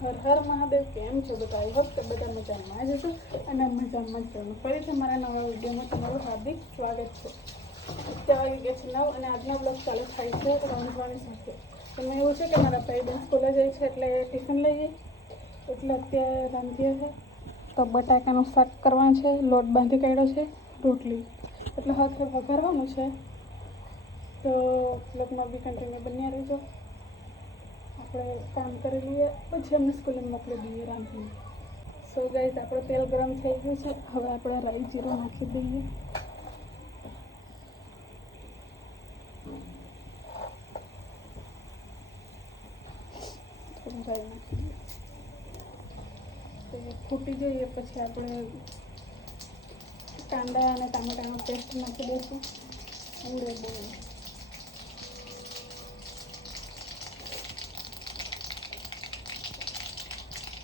હર હર મહાદેવ. કેમ છો બધા? આઈ હોપ કે બધા મજામાં જ છો અને મજામાં જ છો. ફરીથી મારા નવા વિડીયોમાં તમારું હાર્દિક સ્વાગત છે. અત્યારે વાગી ગયા છે 9 અને આજનો બ્લોગ ચાલુ થાય છે રાંધવાની સાથે. એમાં એવું છે કે મારા ભાઈ બેન સ્કૂલે જાય છે એટલે ટિફિન લઈએ એટલે અત્યારે રાંધીએ છે. તો બટાકાનું શાક કરવાનું છે, લોટ બાંધી કાઢ્યો છે, રોટલી એટલે હાથે વઘારવાનું છે. તો બ્લોગમાં બી કન્ટિન્યુ બન્યા રહેજો. આપણે કામ કરી લઈએ પછી અમને સ્કૂલે મોકલી દઈએ રાંધીને. સો ગાઈસ, આપણું તેલ ગરમ થઈ ગયું છે. હવે આપણે રાઈ જીરું નાખી દઈએ. થોડું રાઈ નાખી દઈએ તો ફૂટી જઈએ પછી આપણે કાંદા અને ટામેટાનો પેસ્ટ નાખી દઈશું. ઉડે બહુ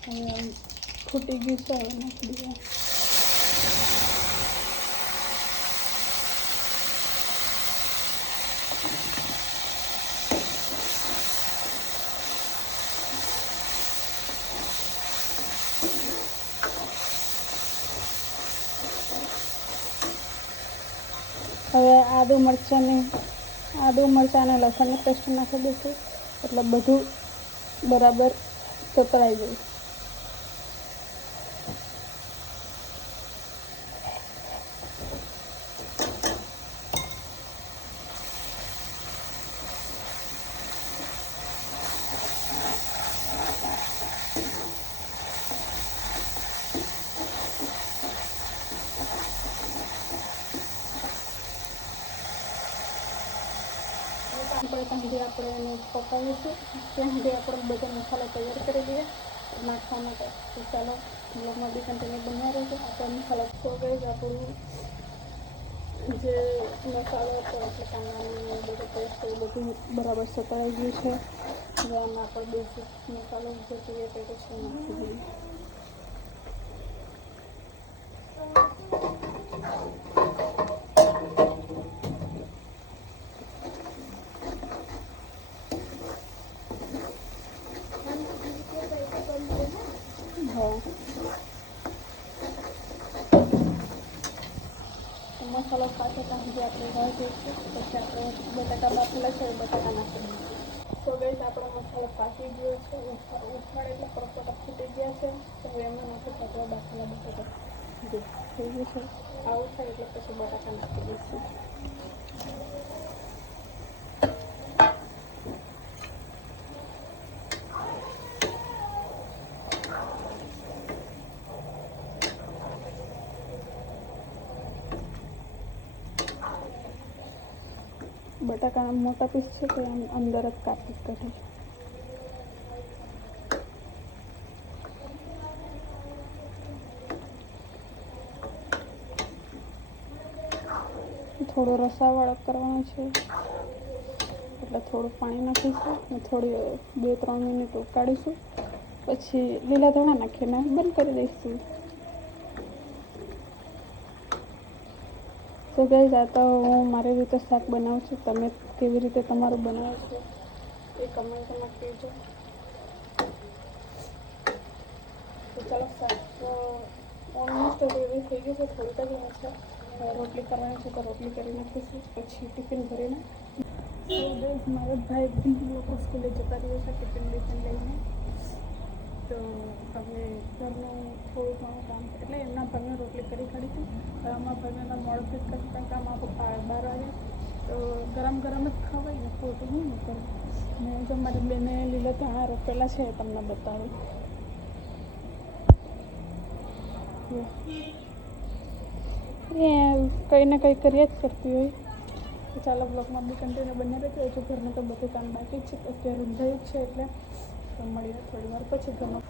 હવે ફૂટી ગયું છે. હવે નાખી દઈએ. હવે આદુ મરચાં અને લસણની પેસ્ટ નાખી દઈશું એટલે બધું બરાબર સતળાઈ જાય. ત્યાં સુધી આપણે એને પકાવીશું. ત્યાં સુધી આપણે બધો મસાલો તૈયાર કરી લઈએ નાખવા માટે. તો ચાલો બ્લોગમાં બી કન્ટિન્યુ બન્યા રહેજો. આપણે મસાલો તો ગઈ જ આપણું જે મસાલો હતો એટલે કાંદાની બધું પેસ્ટ એ બધું બરાબર સતળાઈ ગયું છે. હવે આમાં આપણે બેઝિક મસાલો જે જોઈએ તે પછી નાખી દઈએ. મસાલો ખાશે ત્યાં સુધી આપણે રાહ જોઈશું. પછી આપણે બટાકા બાફેલા છે બટાકા નાખી દઈશું. તો ગઈ આપણો મસાલો પાકી ગયો છે. ઉફાળ એટલે પરપોટા ફૂટી ગયા છે. તો હવે એમાં નાખી આપણે બાફેલા બટાકા જે થઈ ગયું છે. આવું થાય એટલે પછી બટાકા નાખી દઈશું. બટાકાના મોટા પીસ છે તો અંદર જ કાપી કરે. થોડો રસાવાળો કરવાનો છે એટલે થોડું પાણી નાખીશું અને થોડી 2-3 મિનિટ ઉકાળીશું. પછી લીલા ધાણા નાખીને બંધ કરી દઈશું. તો ગાઈસ, આ તો હું મારી રીતે શાક બનાવું છું. તમે કેવી રીતે તમારું બનાવો છો એ કમેન્ટમાં કહેજો. તો ચાલો, શાક ઓલમોસ્ટ રેડી થઈ ગયું છે. થોડીક જ વાર છે. રોટલી કરવાની છે તો રોટલી કરી નાખીશું પછી ટિફિન ભરીને. ગાઈસ, મારા ભાઈ બી લોકો સ્કૂલે જતા રહ્યો છે ટિફિન લઈને. તો હવે ઘરનું થોડું ઘણું કામ એટલે એમના ભાઈને રોટલી કરી કાઢી હતી. અમારા ભાઈને મોડું જ કરતા કામ આપો 12 વાગે તો ગરમ ગરમ જ ખવાય ને ખોટું નહીં નીકળે. મેં જો મારી બેને લીલા ધાણા રોપેલા છે એ તમને બતાવું. એ કંઈ ને કંઈ કર્યા જ કરતી હોય. તો ચાલો બ્લોગમાં બી કન્ટિન્યુ બની રહેજો. હજુ ઘરનું તો બધું કામ બાકી જ છે. અત્યારે ઊંધાયું જ છે એટલે તો મળીને થોડી વાર પછી ઘરનું.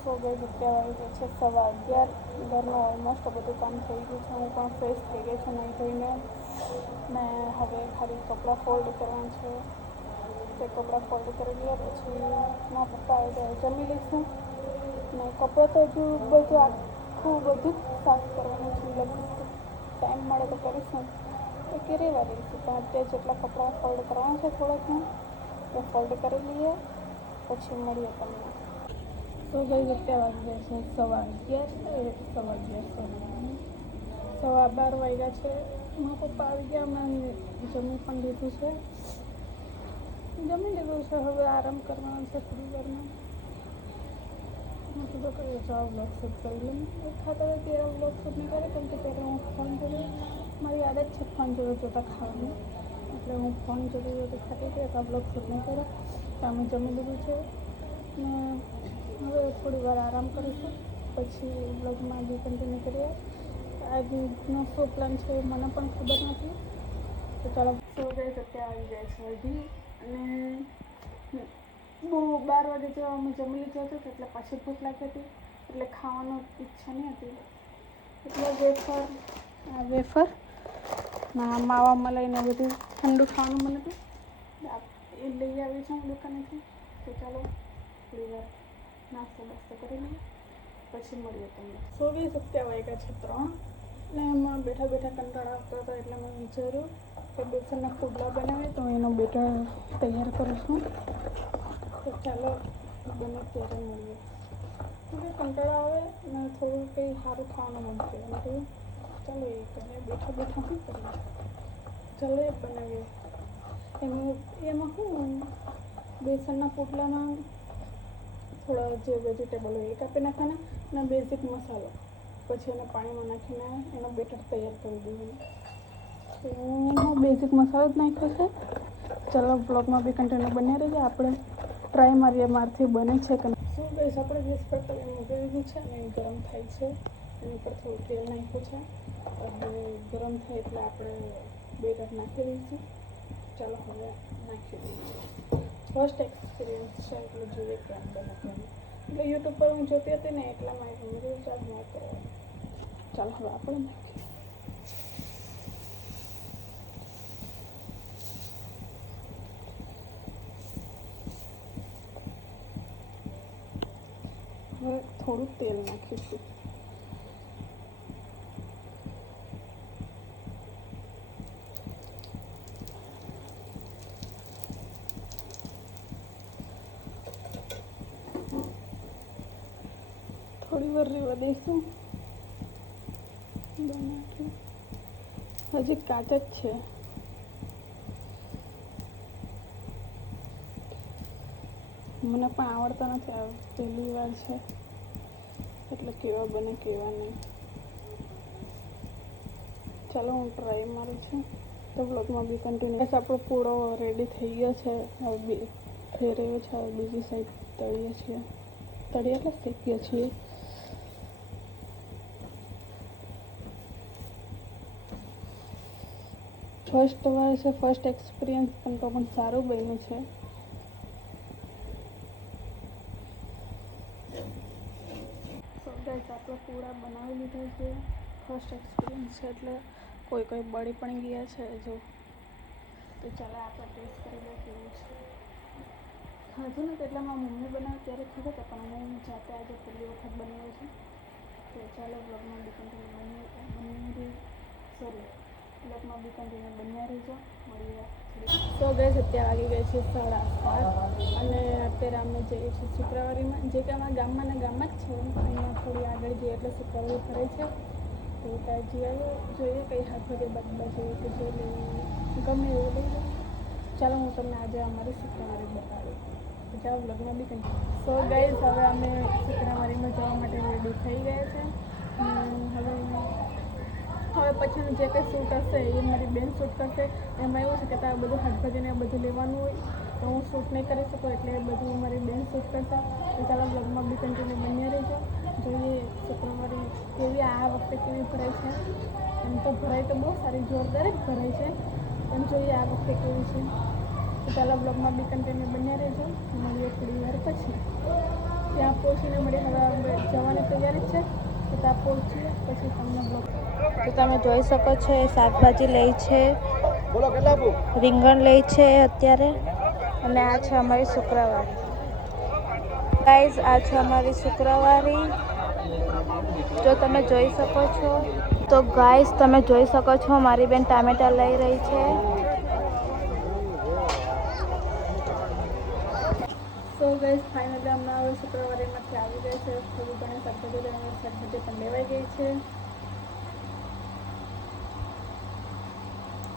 સો ગઈ અત્યારે વાગી છે 11:15. ઘરનું ઓલમોસ્ટ બધું કામ થઈ ગયું છે. હું પણ ફ્રેશ થઈ ગઈ છું નહીં ધોઈને. ને હવે ખાલી કપડાં ફોલ્ડ કરવાનું છે. તે કપડાં ફોલ્ડ કરી લઈએ પછી મારા પપ્પા આવે જમી લઈશું. ને કપડાં તો હજુ બધું આખું બધું જ સાફ કરવાનું છે. લગભગ ટાઈમ મળે તો કરીશું. તો કેરેવા રહીશું પણ અત્યારે જેટલા કપડાં ફોલ્ડ કરવાના છે થોડાક તો ફોલ્ડ કરી લઈએ પછી મળીએ તમને. સો ગઈ અત્યારે વાગી ગયા છે 11:15 વાગ્યા છે. મારા પપ્પા આવી ગયા, મેં જમી પણ લીધું છે. હવે આરામ કરવાનો છે થોડી વારમાં. મેં કીધું કે જાઓ બ્લોગ શૂટ કરી લઉં. ખાતા હોય ત્યારે બ્લોગ શૂટ નહીં કરે, કેમ કે ત્યારે હું ફોન જોઈ, મારી આદત છે ફોન જોતાં ખાવાનું, એટલે હું ફોન જોતી ખાતી હતી તો બ્લોગ શૂટ નહીં કરે. તો અમે જમી લીધું છે ને હવે થોડી વાર આરામ કરીશું, પછી બ્લોગમાં બી કન્ટિન્યુ કરીએ. આજનો શું પ્લાન છે મને પણ ખબર નથી, તો ચાલો. સો ગઈ અત્યારે આવી જાય છે હજી, અને બહુ 12 વાગે જેવા અમે જમી લીધું હતું, એટલે પાછી ભૂખ લાગી હતી, એટલે ખાવાની ઈચ્છા નહીં હતી, એટલે વેફર માવા મલાઈને બધું ઠંડુ ખાવાનું મને હતું, એ લઈ આવી છું દુકાનેથી. તો ચાલો થોડી વાર નાસ્તો કરી લઈએ, પછી મળીએ તમને. 27 વાગ્યા છે 3, અને એમાં બેઠા કંટાળો આવતો હતો, એટલે મેં વિચાર્યું કે બેસનના પુડલા બનાવે તો એનો બેટર તૈયાર કરું છું. તો ચાલો બને ત્યારે મળીએ. એટલે કંટાળો આવે ને થોડું કંઈ સારું ખાવાનું મન થાય, અને ચાલો એ કરીએ. બેઠા શું કરીએ, ચાલો એ બનાવીએ. એમાં શું બેસનના પુડલામાં થોડા જે વેજીટેબલ હોય એ કાપી નાખવાના, અને બેઝિક મસાલો, પછી એને પાણીમાં નાખીને એનો બેટર તૈયાર કરી દેવાનો. તો હું બેઝિક મસાલો જ નાખ્યો છે. ચાલો બ્લોગમાં બી કન્ટિન્યુ બન્યા રહીએ. આપણે ટ્રાય મારીએ મારથી બને છે કે નહીં. શું ગઈશ, આપણે ગેસ પર તવી મૂકી દીધું છે અને ગરમ થાય છે. એની પર થોડું તેલ નાખ્યું છે, હવે ગરમ થાય એટલે આપણે બેટર નાખી દઈશું. ચાલો હવે નાખી દઈએ. ફર્સ્ટ એક્સપિરિયન્સ છે એટલે જોઈએ કેમ બને કેમ. એટલે યુટ્યુબ પર હું જોતી હતી ને એટલામાં રીલ ચાર્જ ન કરવાનું. ચાલો હવે આપણે નાખીએ. હવે થોડું તેલ નાખીશું. થોડી વાર રહેવા દઈશું. હજી કાચ જ છે. મને પણ આવડતા નથી, આ પહેલી વાર છે, એટલે કેવા બને કેવા નહીં. ચાલો હું ટ્રાય મારું છું, તો બ્લોગમાં બી કન્ટિન્યુ. બસ આપણો પૂરો રેડી થઈ ગયો છે. હવે થઈ રહ્યો છે. હવે બીજી સાઈડ તળીએ એટલે શેકીએ છીએ. ફર્સ્ટ વાર છે, ફર્સ્ટ એક્સપિરિયન્સ, પણ તો પણ સારું બન્યું છે. સો ગાઈસ, આપણે પૂરા બનાવી લીધા છે. ફર્સ્ટ એક્સપિરિયન્સ છે એટલે કોઈ બળી પણ ગયા છે જો. તો ચાલો આપણે ટેસ્ટ કરી લઈએ કેવું છે. ખાધું ને કેટલામાં મમ્મી બનાવે ત્યારે ખબર હતા, પણ હું જાતે આજે પહેલી વખત બનાવ્યું છે. તો ચાલો બ્લોગમાં બી કન્ટિન્યુ બન્યા રહેજો. મળીએ. તો ગઈ અત્યારે વાગી ગઈ છે 7:30, અને અત્યારે અમે જઈએ છીએ શુક્રવારીમાં, જે કે અમારા ગામમાં જ છે. અહીંયા થોડી આગળ જઈએ એટલે શુક્રવારી ફરે છે. તો ત્યાં જોઈએ કંઈ હાથવગેર બાજુ કે જે લઈ ગમે એવું લઈ લો. ચાલો હું તમને આજે અમારી શુક્રવારી બતાવીશ. તો ચાલો બ્લોગમાં બી કન્ટિન્યુ. સો ગાઈઝ, હવે અમે શુક્રવારીમાં જવા માટે રેડી થઈ ગયા છે. હવે પછીનું જે કંઈ શૂટ હશે એ મારી બેન શૂટ કરશે. એમાં એવું છે કે તારે બધું હાથભાજીને બધું લેવાનું હોય, તો હું શૂટ નહીં કરી શકું, એટલે એ બધું મારી બેન શૂટ કરશે. તો ચાલો બ્લોગમાં બી કન્ટિન્યુ બન્યા રહેજો. જોઈએ શુક્રવારી કેવી આ વખતે કેવી ભરાય છે. એમ તો ભરાય તો બહુ સારી જોરદાર જ ભરાય છે, પણ જોઈએ આ વખતે કેવી છે. તો ચાલો બ્લોગમાં બી કન્ટિન્યુ બન્યા રહેજો. મળીએ થોડી વાર પછી. ત્યાં પહોંચીને મળીએ. હવે જવાની તૈયારી છે, તો ત્યાં પહોંચીએ પછી તમને બ્લોગ. તો તમે જોઈ શકો છો એ શાકભાજી લે છે, રીંગણ લે છે અત્યારે. અને આ છે અમારી શુક્રવારી. ગાઈઝ, આ છે અમારી શુક્રવારી. જો તમે જોઈ શકો છો, તો ગાઈઝ તમે જોઈ શકો છો મારી બેન ટામેટા લઈ રહી છે. સો ગાઈસ ફાઇનલી હમણાં હવે શુક્રવારે એમાંથી આવી જાય છે. થોડું ઘણી શાકભાજી પણ લેવાઈ ગઈ છે.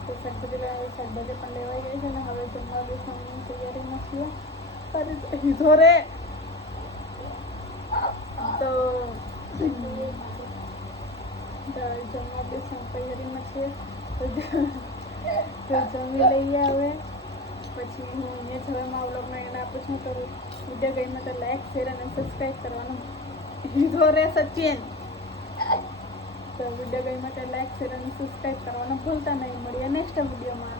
તો શાકભાજી પણ લેવાઈ ગઈ છે અને હવે જમવા બેસવાની તૈયારીમાં છીએ. અરે હીધો રે તો જમવા બેસવાની તૈયારીમાં છીએ. તો જમી લઈએ હવે. પછી હું અહીંયા જ હવે મારા વ્લોગમાં એને આપું છું. તો વિડીયો ગઈ તો લાઈક શેર અને સબસ્ક્રાઈબ કરવાનું હીધો રે સચિન. તો વિડીયો ગઈ માટે લાઈક શેર અને સબસ્ક્રાઈબ કરવાનું ભૂલતા નહીં. મળીએ નેક્સ્ટ વિડીયોમાં.